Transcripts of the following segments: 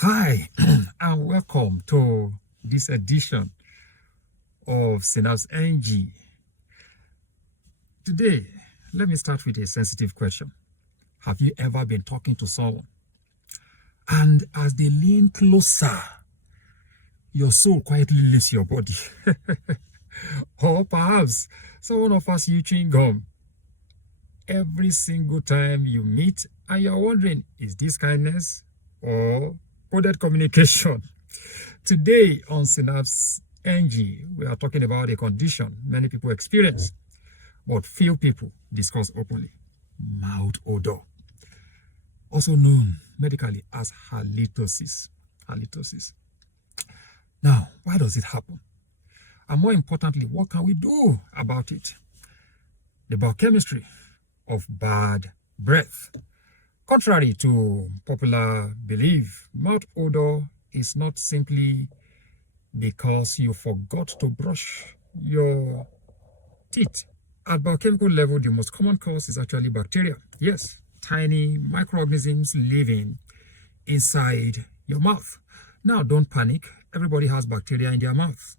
Hi, and welcome to this edition of Synapse NG. Today, let me start with a sensitive question. Have you ever been talking to someone, and as they lean closer, your soul quietly leaves your body? Or perhaps someone offers you chewing gum every single time you meet, and you're wondering, is this kindness or coded communication? Today on Synapse NG, we are talking about a condition many people experience, but few people discuss openly: mouth odor, also known medically as halitosis. Halitosis. Now, why does it happen? And more importantly, what can we do about it? The biochemistry of bad breath. Contrary to popular belief, mouth odor is not simply because you forgot to brush your teeth. At biochemical level, the most common cause is actually bacteria. Yes, tiny microorganisms living inside your mouth. Now, don't panic. Everybody has bacteria in their mouth.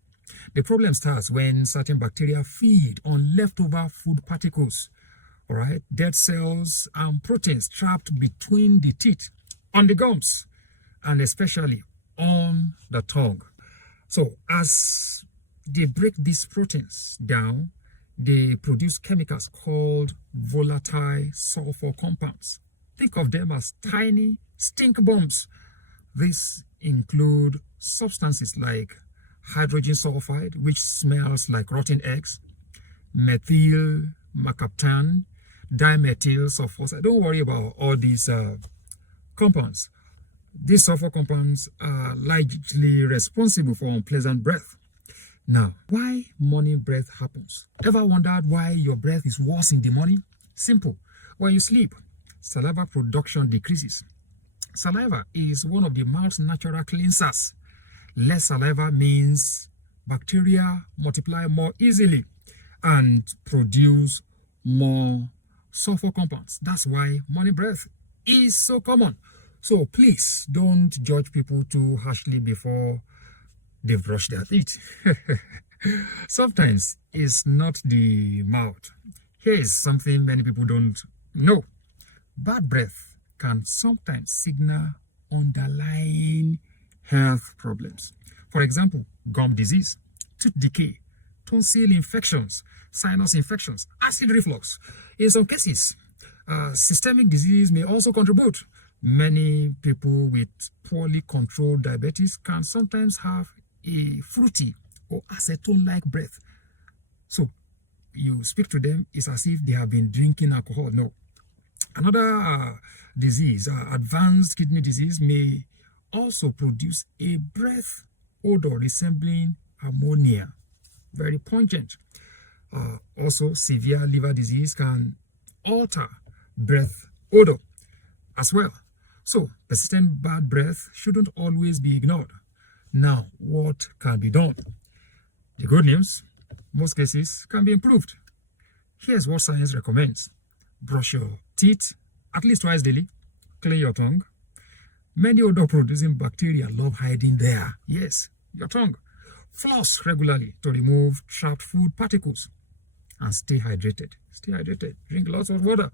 The problem starts when certain bacteria feed on leftover food particles, all right, dead cells and proteins trapped between the teeth, on the gums, and especially on the tongue. So as they break these proteins down, they produce chemicals called volatile sulfur compounds. Think of them as tiny stink bombs. These include substances like hydrogen sulfide, which smells like rotten eggs, methyl mercaptan, dimethyl sulfoxide. Don't worry about all these compounds. These sulfur compounds are largely responsible for unpleasant breath. Now, why morning breath happens? Ever wondered why your breath is worse in the morning? Simple. When you sleep, saliva production decreases. Saliva is one of the mouth's natural cleansers. Less saliva means bacteria multiply more easily and produce more sulfur compounds. That's why morning breath is so common. So please don't judge people too harshly before they've brushed their teeth. Sometimes it's not the mouth. Here is something many people don't know. Bad breath can sometimes signal underlying health problems. For example, gum disease, tooth decay, tonsil infections, sinus infections, acid reflux. In some cases, systemic disease may also contribute. Many people with poorly controlled diabetes can sometimes have a fruity or acetone-like breath. So you speak to them, it's as if they have been drinking alcohol. No. Another disease, advanced kidney disease, may also produce a breath odor resembling ammonia, very pungent. Also, severe liver disease can alter breath odor as well. So, persistent bad breath shouldn't always be ignored. Now, what can be done? The good news: most cases can be improved. Here's what science recommends. Brush your teeth at least twice daily. Clean your tongue. Many odor-producing bacteria love hiding there. Yes, your tongue. Floss regularly to remove trapped food particles. And stay hydrated. Stay hydrated. Drink lots of water.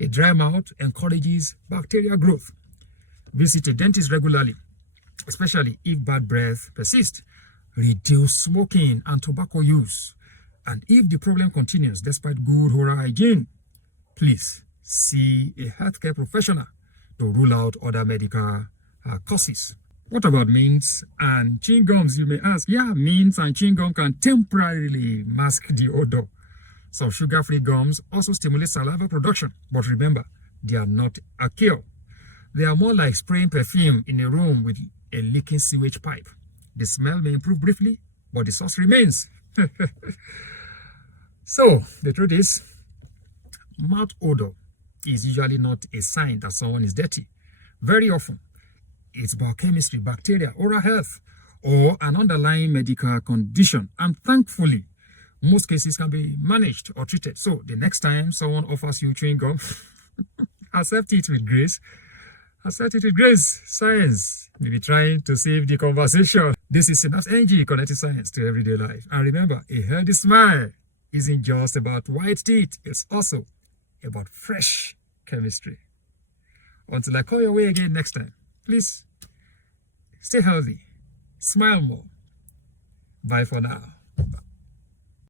A dry mouth encourages bacterial growth. Visit a dentist regularly, especially if bad breath persists. Reduce smoking and tobacco use. And if the problem continues despite good oral hygiene, please see a healthcare professional to rule out other medical causes. What about mints and chewing gums, you may ask? Yeah, mints and chewing gum can temporarily mask the odor. Some sugar-free gums also stimulate saliva production, but remember, they are not a cure. They are more like spraying perfume in a room with a leaking sewage pipe. The smell may improve briefly, but the source remains. So, the truth is, mouth odor is usually not a sign that someone is dirty. Very often, it's biochemistry, bacteria, oral health, or an underlying medical condition. And thankfully, most cases can be managed or treated. So the next time someone offers you chewing gum, accept it with grace Accept it with grace. Science may be trying to save the conversation. This is Synapse Energy, connecting science to everyday life. And remember, a healthy smile isn't just about white teeth. It's also about fresh chemistry. Until I call your way again next time, please stay healthy, smile more. Bye for now.